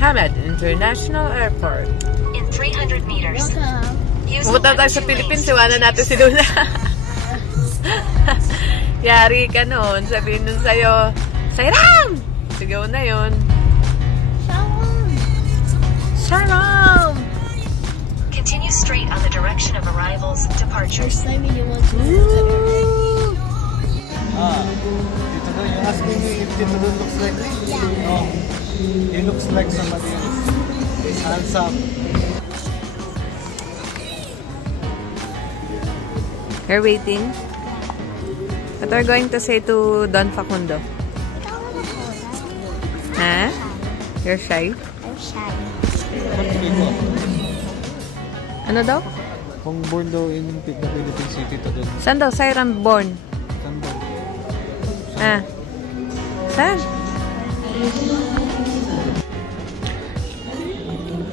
Hamad International Airport. In 300 meters. Pumunta tayo sa Philippines, iwanan natin si Luna. Yari ka nun. Sabihin nun sa'yo, Sayram! Sigaw na yun. Shalom! Continue straight on the direction of arrivals, departures. Tito Don, you're asking me if Tito Don looks like me? Yeah. No. He looks like somebody else. He's handsome. You're waiting? What are you going to say to Don Facundo? Huh? You're shy? I'm shy. Ano daw? Kung born daw in Philippine City, Tito Don. Saan daw? Sayram born? Saan born? Ah. Saan?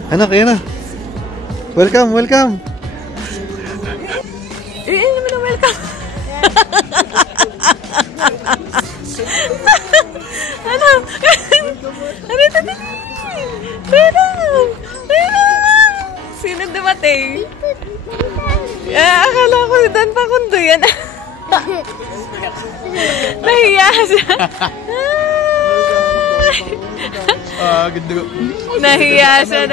Anak, yan na. Welcome, welcome. Eh, naman ang welcome. Ano? Ano ito? Sino dumating? Akala ko si Dan Facundo yan. Nahiya siya. Ganda ko. Nahiya siya.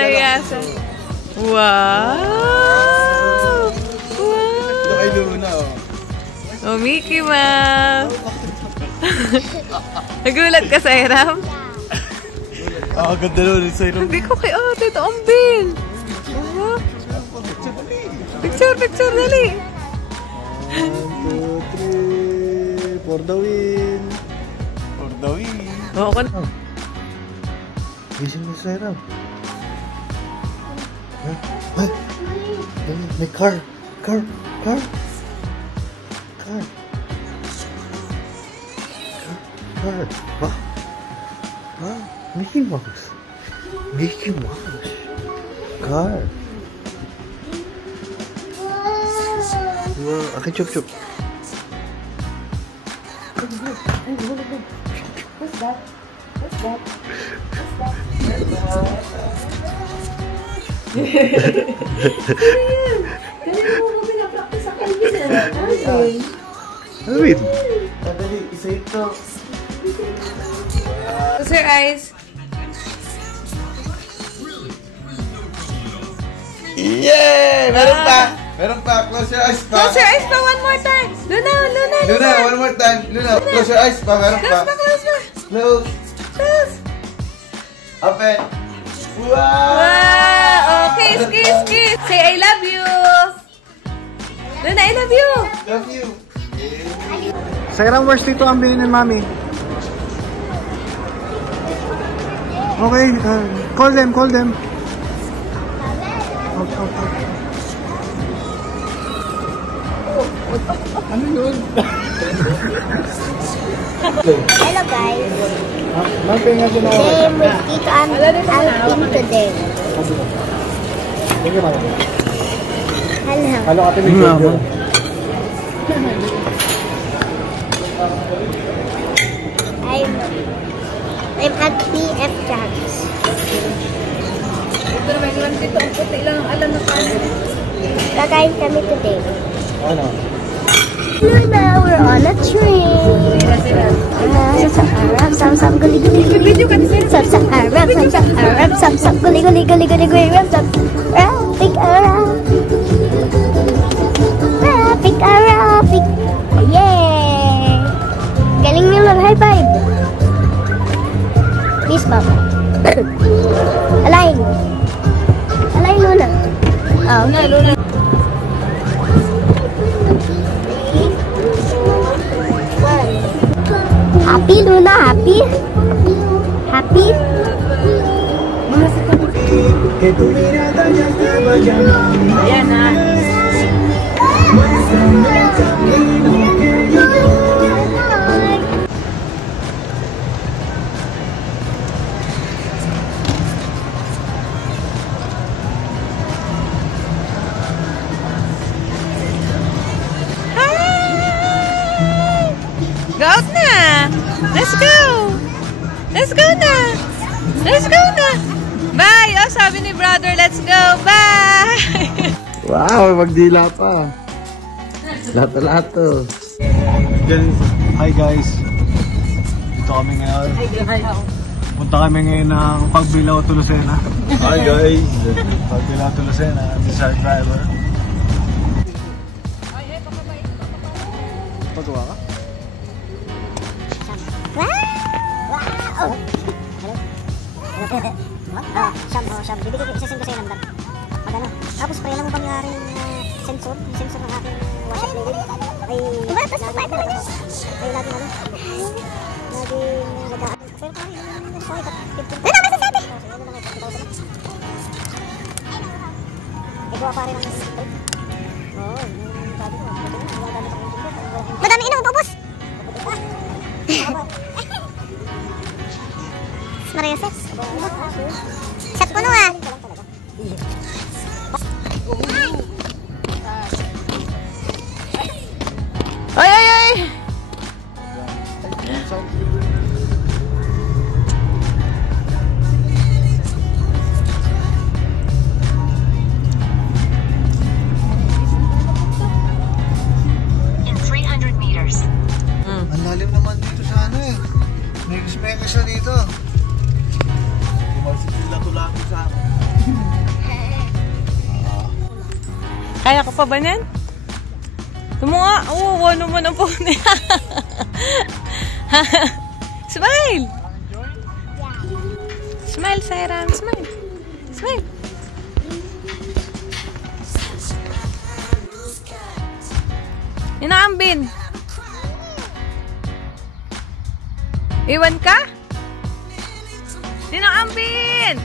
Wow! Ito kay Luna, oh. Oh, Mickey Mouse. Nagulat ka, Sayram? Ganda nun. Hindi ko kay Tito Ambin. Picture, dali. 1, 2, 3. For the win. For the win. Oo, kan. Gising mo, Sayram. Ay! May car. Mickey Mouse. Car. Wow, akin chup. What's that? Ano yun? Dali, isa ito. Close your eyes. Yay! Meron pa. Close your eyes pa. Close your eyes pa one more time. Luna, one more time. Luna, close your eyes pa. Meron pa. Close. Open. Wow! Okay, kiss. Say I love you. Luna, I love you. Love you. Sayram, where's Tito Ambin and Mami? Okay, call them. Ano yun? Hello guys. Today with Tito Ambin today. Thank you, Mami. Hello. Hello, Ate Miguel. I'm at PF Jams. Pero may lang dito, ang puti lang ang alam na kanin. Kakain kami today. Ano? Luna, we're on a train. Sam guli guli guli. Video ka din. Sam guli guli guli guli guli. Rapik around. Yay! Galing niyo mag-high five. Peace, Papa. Align Luna. Oh, Luna. Happy, Luna? Happy? Ayan na. Go out na! Let's go! Let's go na! Bye! Oh, sabi ni brother, let's go! Bye! Wow, magdila pa. Lato-lato. Hi guys. Dito kami ngayon. Punta kami ngayon ng Pagbilao to Lucena. Hi guys. Pagbilao to Lucena. This is our driver. Pagawa ka? Siyam. Bibigay ko, isasend ko sa'yo number. Magano. Tapos kaya lang mo bang yung sensor? Yung sensor ng aking washer fluid. Ay, laging lagaan. Pero parang, sorry, but 15. Ano naman sasabi? Igawa pa rin ang brake. Oo, sabi ko. Madami ina, mabubos! Maria Seth. Shot puno ah. Ay, ay, ay! In 300 meters. Ang lalim naman dito sa ano eh. May na dito. Lato-lato sa akin. Kaya ka pa ba nan? Tumo nga. Oo, ano mo na po niya. Smile! Smile, Sairam. Smile. Smile. Inaambin. Iwan ka? Inaambin!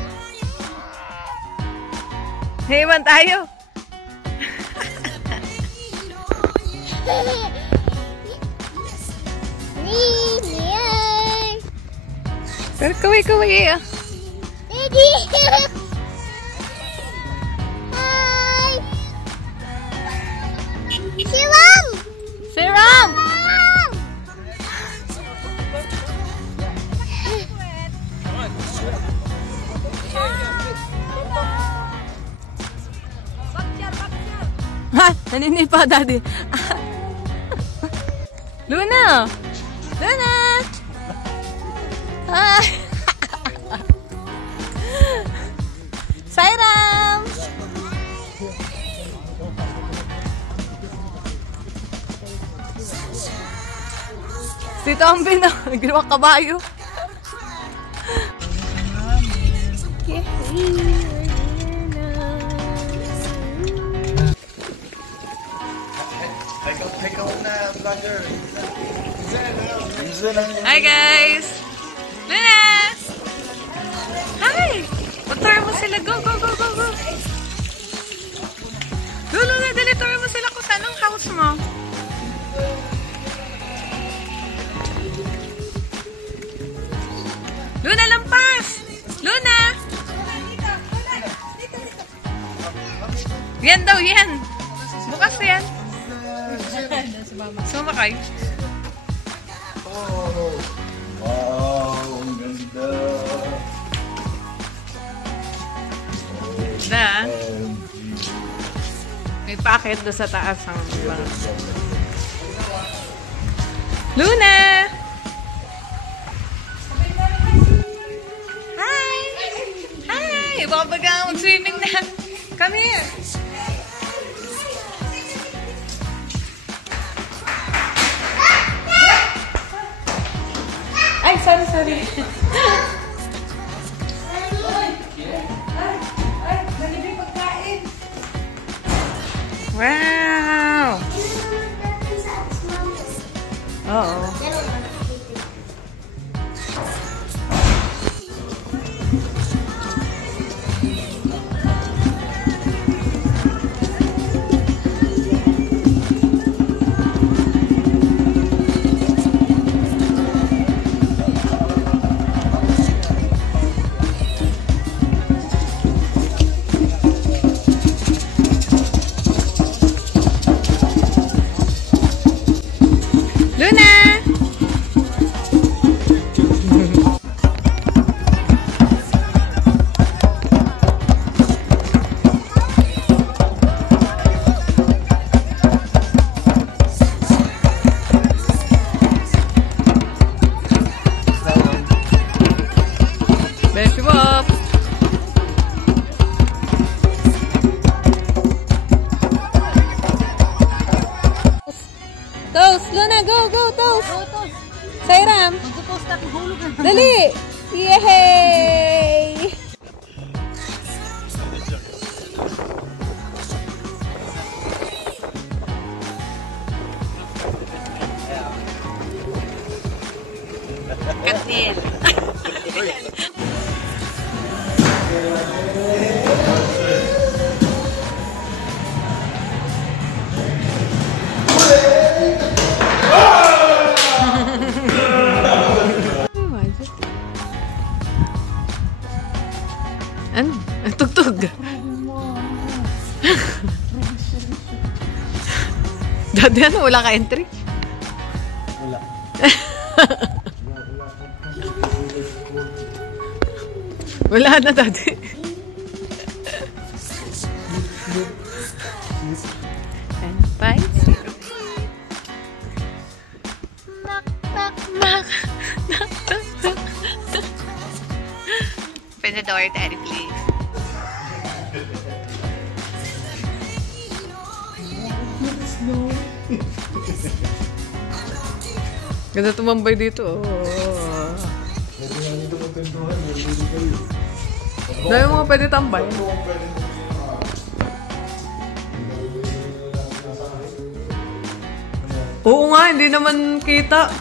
Iwan tayo. Pero kaway-kaway ah. Hi! Siram! Siram! Ha? Naninipa, Daddy. Luna! Luna! Hi! Sairam! Si Tomby na, nagriwak kabayo. Hi guys! Luna! Hi! Tour mo sila. Go, go, go, go, go! Luna, dali, tour mo sila kung saan ang house mo. Luna, lampas! Luna! Yan daw, yan! Bukas yan! Sumakay. Oh, wow, ang ganda. Na? May packet doon sa taas ang mga. Luna! Hi! Hi! Baka baga mag-swimming na. Come here! Ay, sorry, sorry. Wow! Oo. Luna! up! Toast! Luna, go! Go, Toast! Sairam! Dali! Yay! Katil! Ano? Ang tugtog. Dati ano? Wala ka entry? Wala. Wala na dati. Five, zero. Knock, knock, knock. Knock, knock, knock. Open the door, Daddy, please. Ganda tumambay dito. Oh. Dahil mga pwede tambay. Oo nga, hindi naman kita.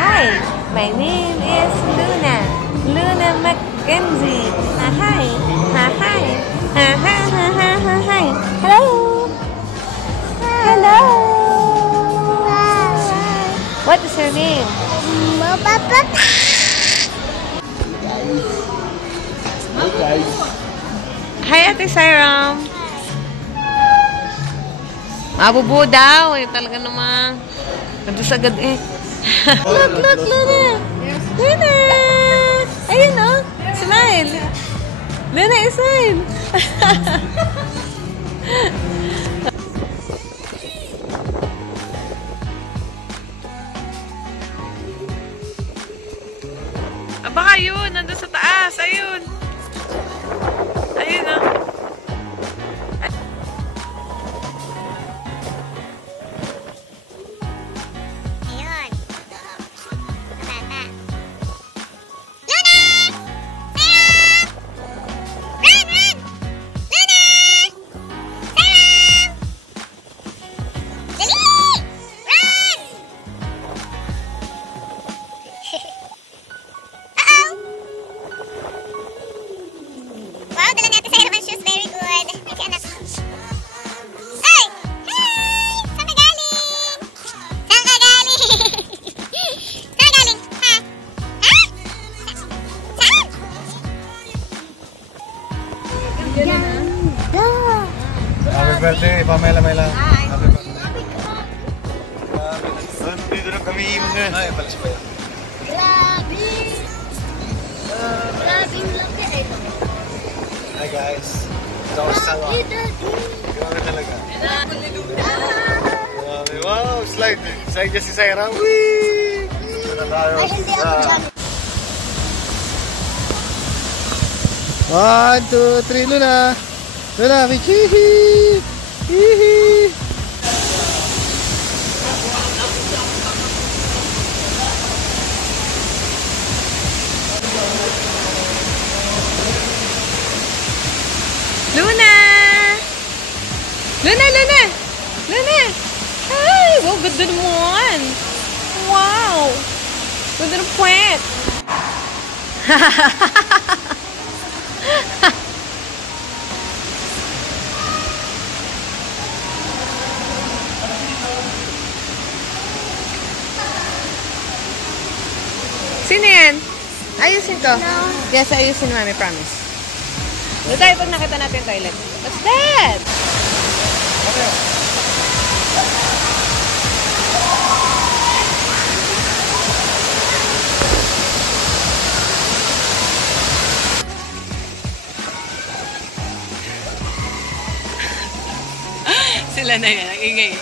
Hi, my name is Luna. Luna Mackenzie. Hi. Hi. Hi. Hello. Hello. What is your name? Hi, Ate Sairam. Mabubu daw. Eh, talaga namang. Nandun sa agad eh. Look, Luna. Luna. Ayun oh. Smile. Luna, smile. Baka yun, nandun sa taas. Ayun. Ayun, oh. Ayun. Bata. Happy birthday, Pamela. Happy birthday. Dito na kami imun. Ay, palis pa yan. Hi guys. Ito ako sa sawa. Grabe talaga. Wow, slide. Slide niya si Saira. Whee! Ito na tayo. Ay, hindi ako dyan. 1, 2, 3, Luna. Luna, Michihi! Hihi! Luna! Luna! Ay! Wow, ganda naman! Wow! Ganda ng puwet! Sino yan? Ayusin ko. No. Yes, ayusin mo, Mami, promise. Doon tayo pag nakita natin yung toilet. What's that? Sila na yan, ang ingay.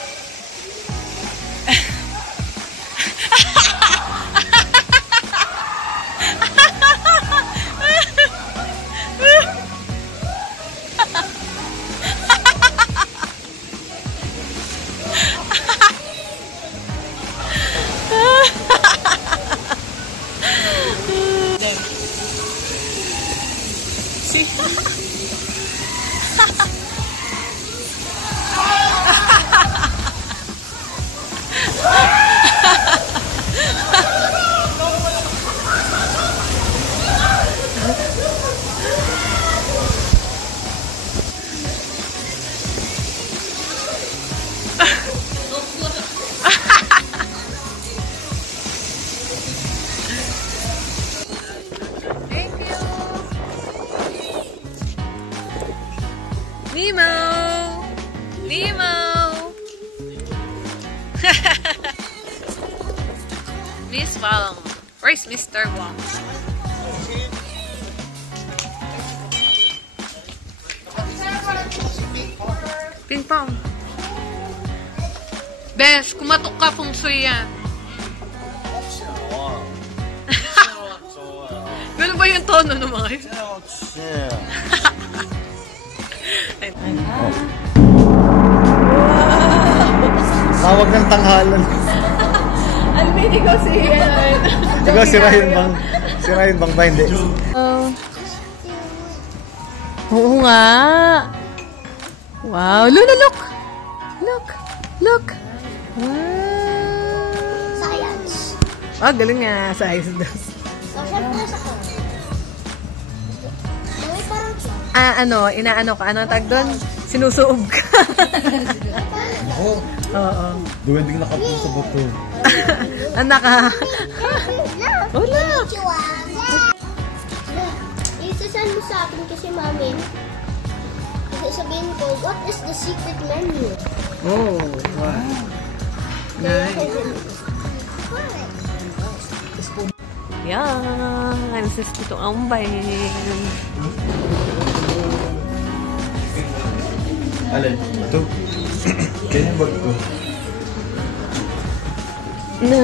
Nemo! Nemo! Miss Wong. Where's Mr. Wong? Ping pong. Bes, kumatok ka feng shui yan. Ganun ba yung tono ng mga yun? Tawag ng tanghalan. Alvin, ikaw si Ryan. Ikaw si Ryan Bang. Si Ryan Bang ba hindi? Oo nga. Wow. Luna, look. Look. Look. Wow. Science. Ah, galing nga. Science daw. Social plus ako. May parang Ano, inaano ka? Ano tag doon? Sinusuog ka. Oo. Oo. Duwending nakapunta sa buto. Anak ka. Wala. Isasal mo sa akin kasi mami. Kasi sabihin ko, what is the secret menu? Oh, wow. Nice. Yan. Sis Tito Ambay. Alin? Ito. Ganyan bag ko. Na,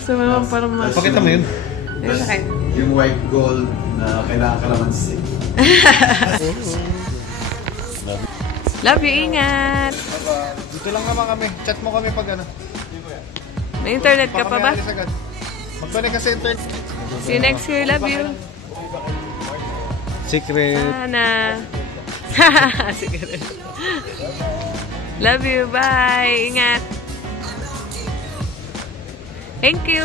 sumama parang mas. Pakita mo yun. Okay. Yung white gold na kailangan kalamansi. Love you, ingat. Dito lang naman kami. Chat mo kami pag ano. May internet ka pa ba? Magbalik ka sa internet. See you next year. Love you. Secret. Sana. Sige. Love you. Bye. Ingat. Thank you.